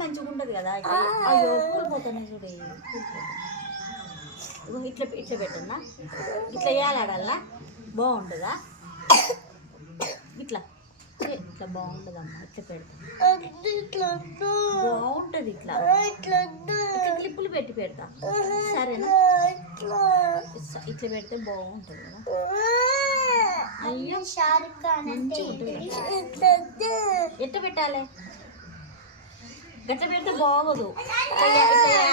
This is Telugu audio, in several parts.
మంచిగా ఉండదు కదా. అయ్యో కూలిపోతాను చూడే. ఇట్లా ఇట్లా పెట్టన్నా, ఇట్లా వేయాలాడల్లా బాగుంటుందా? ఇట్లా ఇట్లా బాగుంటుందమ్మా. ఇట్లా పెడతా బాగుంటుంది. ఇట్లా ఇట్లా క్లిప్పులు పెట్టి పెడతా సరేనా? ఇట్లా పెడితే బాగుంటుంది కదా. అయ్యో మంచిగా ఉంటుంది. ఎట్లా పెట్టాలి? గట్ల పెడితే బాగోదు. ఇట్లా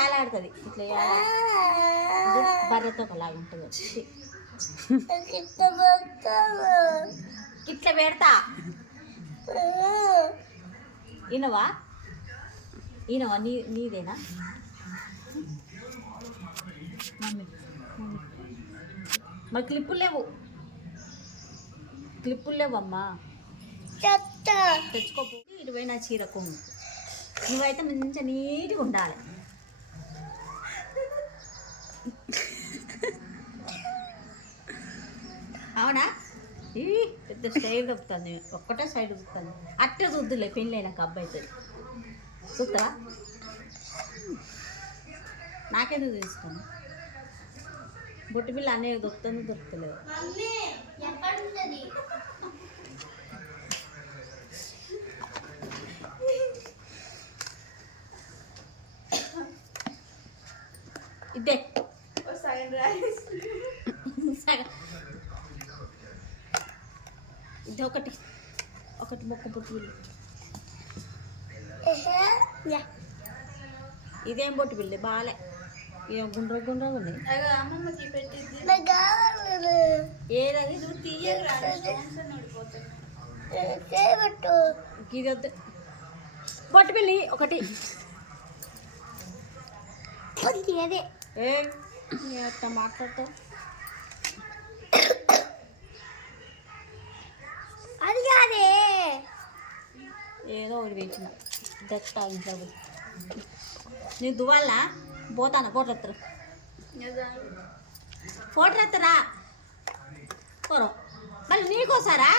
ఏలాడుతుంది. ఇట్లా బర్రెతో ఒకలాగా ఉంటుంది. ఇట్లా పెడతా. ఈనవా నీదేనా మమ్మీ? మరి క్లిప్పులు లేవమ్మా. తెచ్చుకోపో. ఇటువై నా చీర కొంగు. నువ్వైతే మంచిగా నీట్గా ఉండాలి. అవునా? పెద్ద స్టైల్ దొరుకుతుంది. ఒక్కటే సైడ్ దొరుకుతుంది. అట్టే చూద్దులే పెళ్ళి అయినాక అబ్బాయి అవుతుంది. చూస్తావా? నాకెందుకు తీసుకోను? బొట్టు బిల్ల అనేది దొరుకుతలేదు. ఇదే ఇది ఒకటి మొక్క బొట్టు బిల్లు. ఇదేం బొట్టు బిల్లు బాగాలే. ఏం గుండ్ర ఉంది. ఏదది నువ్వు ఇది వద్దు. బొట్టు బిల్లి ఒకటి. అదే అట్లా మాట్లాడతావు. అది కాదే ఏదో ఒకటి పెంచిన దత్తా ఇంట్లో నీ దువ్వాలా పోతాను. ఫోటో ఎత్తరా పోరు. మళ్ళీ నీకోసారా